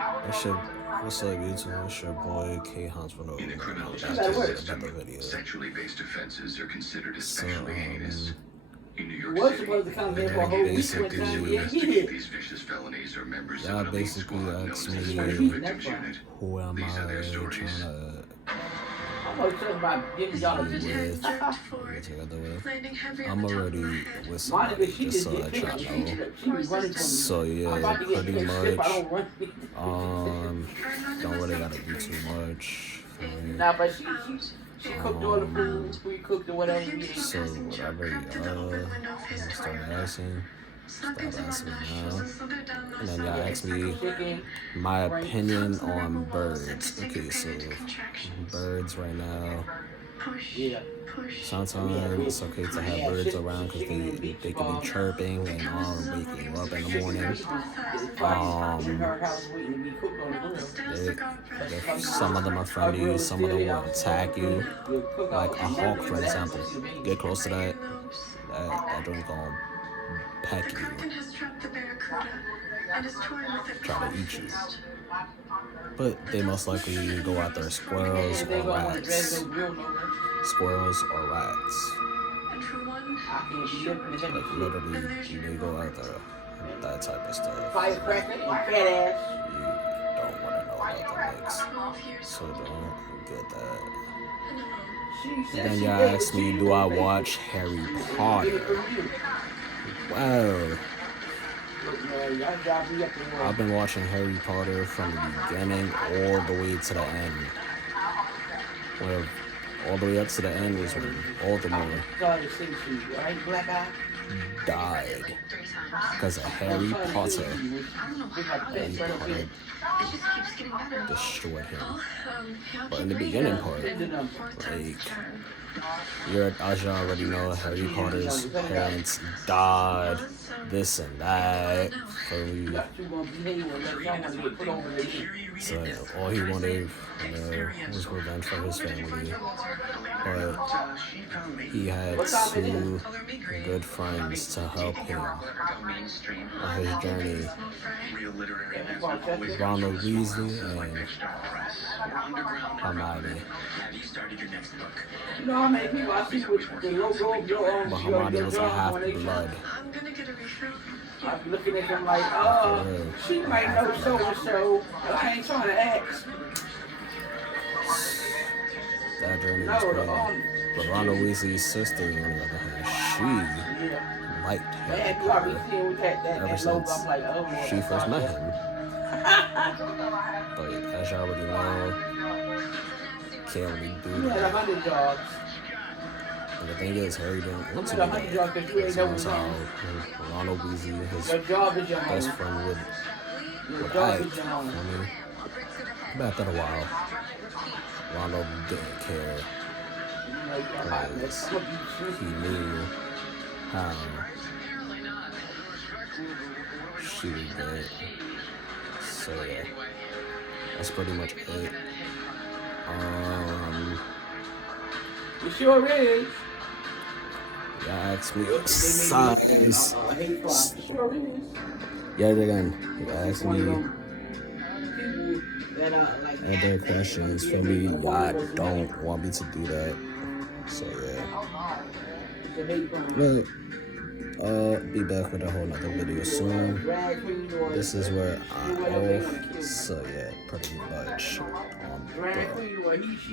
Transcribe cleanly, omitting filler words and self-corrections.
That shit, what's up, YouTube? It's your boy K Hans for no In the criminal back justice at system, another video. sexually based offenses are considered So, especially heinous. In New York was City, supposed to come here for a detectives whole week detectives one time. who Yeah, he investigate did. these vicious felonies are members y'all of an elite basically squad known asked as the me, Special Victims Unit. who am These are their I stories. trying to I'm gonna talk about getting y'all be to with, get together with? I'm already with Monica, somebody, she just just so get that pissed. y'all She know. be running from me. So I'm yeah, about to get pretty pissed if I much, don't run. don't really gotta do too much. Nah, but she cooked all the food. We cooked or whatever. We ate. So whatever start asking. Stop asking now. And then y'all ask me Chicken. my opinion on birds. Okay, so birds right now. Yeah. Sometimes it's okay to have birds around because they can be chirping and waking you up in the morning. Some of them are friendly, some of them will attack you. Like a hawk, for example. Get close to that joint gonna peck you. Try to eat you. But they most likely go after squirrels or rats. Squirrels or rats. Like literally, they go after that type of stuff. Firecracker and fat ass. You don't want to know about the mix, so don't get that. Then y'all asked me, do I watch Harry Potter? Well, I've been watching Harry Potter from the beginning all the way to the end. Well, all the way up to the end was when Voldemort died because of Harry Potter. Harry Potter destroyed him. But in the beginning part, like, as y'all already know, Harry Potter's parents died, this and that, for me. So all he wanted was revenge for his family. But he had two good friends to help him on his journey. Ronald Weasley and Hermione. You know how many people I see with the logo of your own? But Hermione was a half-blood. I be looking at them like, oh, she might know so and so, but I ain't trying to ask. That journey was crazy. But Ronald Weasley's sister, on the other hand, she liked Harry Potter ever since she first met him. But as y'all already know, can't really do that. 100 jobs. And the thing is, Harry didn't want to do that. Because that's how Ronald Weasley, his best friend, would act. I mean, back in a while, Ronald didn't care. Because he knew how she would get. So yeah, that's pretty much it. It sure is. Y'all asked me what size. Sure is. Yeah, again, y'all asked me other questions for me. Y'all don't want me to do that. So yeah. But be back with a whole nother video soon. This is where I'm off. So yeah, pretty much.